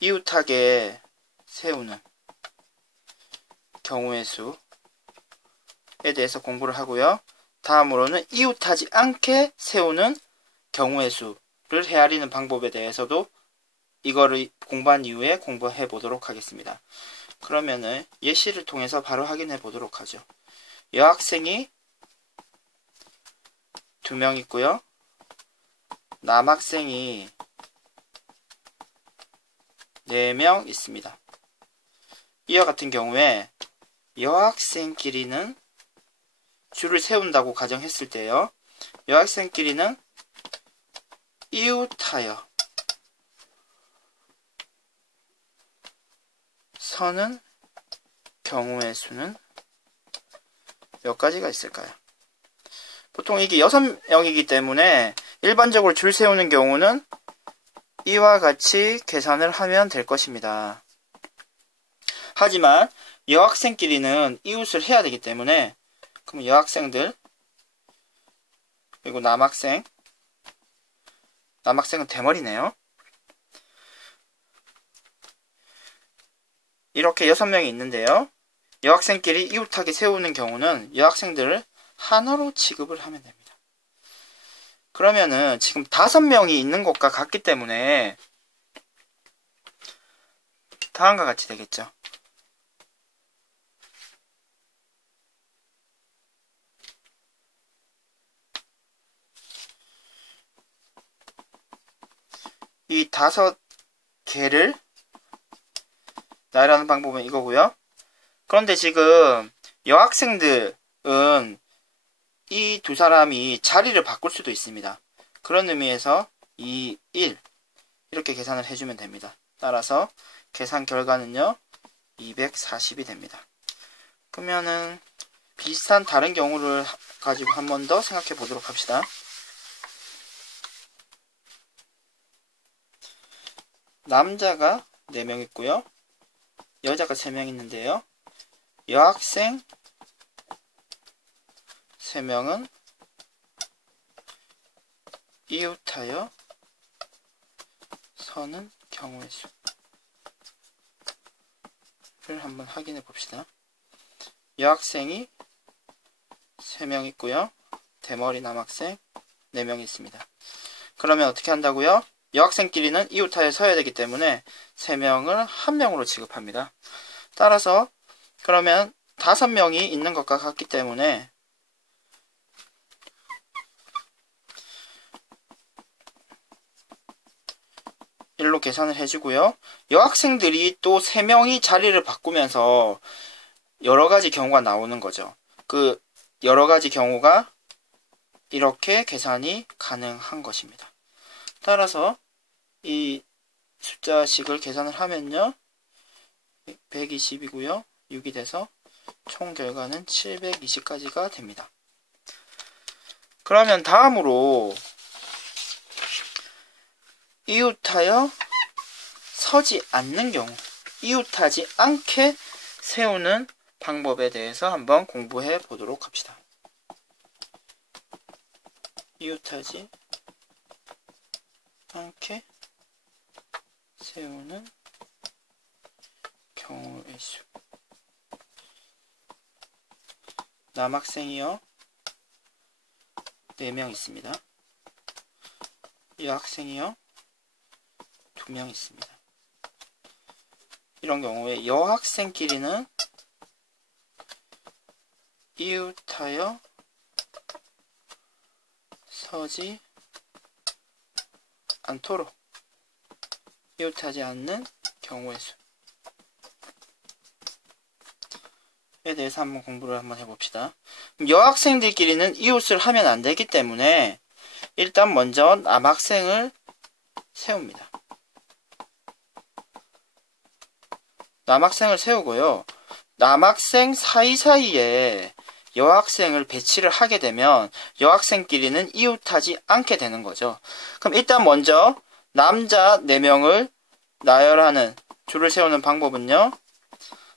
이웃하게 세우는 경우의 수에 대해서 공부를 하고요. 다음으로는 이웃하지 않게 세우는 경우의 수를 헤아리는 방법에 대해서도 이거를 공부한 이후에 공부해 보도록 하겠습니다. 그러면은 예시를 통해서 바로 확인해 보도록 하죠. 여학생이 2명 있고요. 남학생이 4명 있습니다. 이와 같은 경우에 여학생끼리는 줄을 세운다고 가정했을 때요. 여학생끼리는 이웃하여 서는 경우의 수는 몇 가지가 있을까요? 보통 이게 6명이기 때문에 일반적으로 줄 세우는 경우는 이와 같이 계산을 하면 될 것입니다. 하지만 여학생끼리는 이웃을 해야 되기 때문에 그럼 여학생들 그리고 남학생은 대머리네요. 이렇게 6명이 있는데요. 여학생끼리 이웃하게 세우는 경우는 여학생들을 하나로 취급을 하면 됩니다. 그러면은 지금 5명이 있는 것과 같기 때문에 다음과 같이 되겠죠. 이 5개를 나열하는 방법은 이거고요. 그런데 지금 여학생들은 이 두 사람이 자리를 바꿀 수도 있습니다. 그런 의미에서 2, 1 이렇게 계산을 해주면 됩니다. 따라서 계산 결과는요 240이 됩니다. 그러면은 비슷한 다른 경우를 가지고 한 번 더 생각해 보도록 합시다. 남자가 4명 있고요. 여자가 3명 있는데요. 여학생 3명은 이웃하여 서는 경우의 수를 한번 확인해 봅시다. 여학생이 3명 있고요. 대머리 남학생 4명 있습니다. 그러면 어떻게 한다고요? 여학생끼리는 이웃하여 서야 되기 때문에 3명을 1명으로 취급합니다. 따라서 그러면 5명이 있는 것과 같기 때문에 일로 계산을 해주고요. 여학생들이 또 3명이 자리를 바꾸면서 여러가지 경우가 나오는 거죠. 그 여러가지 경우가 이렇게 계산이 가능한 것입니다. 따라서 이 숫자식을 계산을 하면요 120이고요 6이 돼서 총 결과는 720까지가 됩니다. 그러면 다음으로 이웃하여 서지 않는 경우, 이웃하지 않게 세우는 방법에 대해서 한번 공부해 보도록 합시다. 이웃하지 않게 세우는 경우의 수. 남학생이요 4명 있습니다. 여학생이요 2명 있습니다. 이런 경우에 여학생끼리는 이웃하여 서지 않도록 이웃하지 않는 경우의 수에 대해서 한번 공부를 한번 해봅시다. 여학생들끼리는 이웃을 하면 안 되기 때문에 일단 먼저 남학생을 세웁니다. 남학생을 세우고요. 남학생 사이사이에 여학생을 배치를 하게 되면 여학생끼리는 이웃하지 않게 되는 거죠. 그럼 일단 먼저 남자 4명을 나열하는 줄을 세우는 방법은요.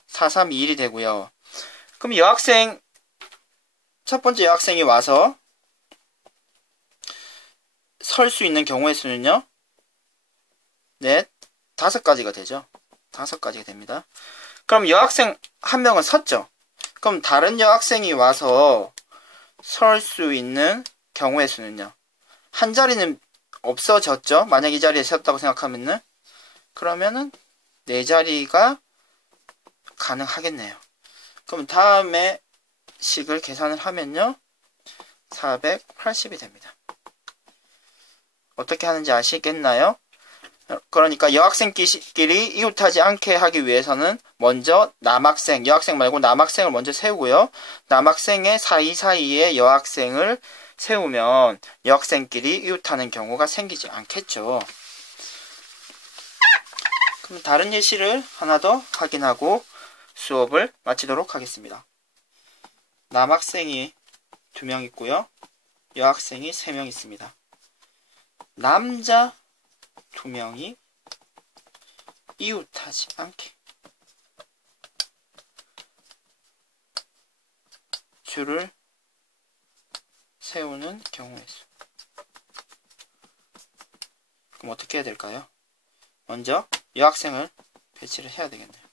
4, 3, 2, 1이 되고요. 그럼 여학생 첫 번째 여학생이 와서 설 수 있는 경우의 수는요. 넷, 5가지가 되죠. 5가지가 됩니다. 그럼 여학생 한 명은 섰죠. 그럼 다른 여학생이 와서 설 수 있는 경우의 수는요. 한 자리는 없어졌죠. 만약 이 자리에 섰다고 생각하면은 그러면은 4자리가 가능하겠네요. 그럼 다음에 식을 계산을 하면요. 480이 됩니다. 어떻게 하는지 아시겠나요? 그러니까 여학생끼리 이웃하지 않게 하기 위해서는 먼저 남학생, 여학생 말고 남학생을 먼저 세우고요. 남학생의 사이사이에 여학생을 세우면 여학생끼리 이웃하는 경우가 생기지 않겠죠. 그럼 다른 예시를 하나 더 확인하고 수업을 마치도록 하겠습니다. 남학생이 2명 있고요. 여학생이 3명 있습니다. 남자 2명이 이웃하지 않게 줄을 세우는 경우의 수. 그럼 어떻게 해야 될까요? 먼저 여학생을 배치를 해야 되겠네요.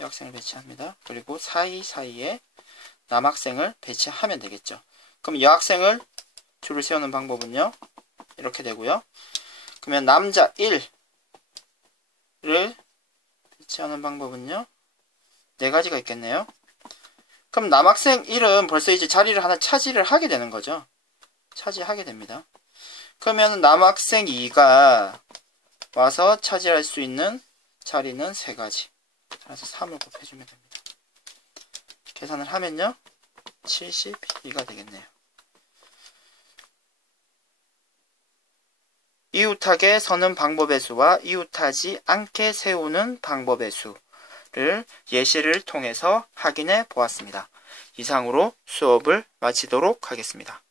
여학생을 배치합니다. 그리고 사이사이에 남학생을 배치하면 되겠죠. 그럼 여학생을 줄을 세우는 방법은요. 이렇게 되고요. 그러면 남자 1을 배치하는 방법은요. 4가지가 있겠네요. 그럼 남학생 1은 벌써 이제 자리를 하나 차지를 하게 되는 거죠. 차지하게 됩니다. 그러면 남학생 2가 와서 차지할 수 있는 자리는 3가지. 따라서 3을 곱해주면 됩니다. 계산을 하면요. 72가 되겠네요. 이웃하게 서는 방법의 수와 이웃하지 않게 세우는 방법의 수를 예시를 통해서 확인해 보았습니다. 이상으로 수업을 마치도록 하겠습니다.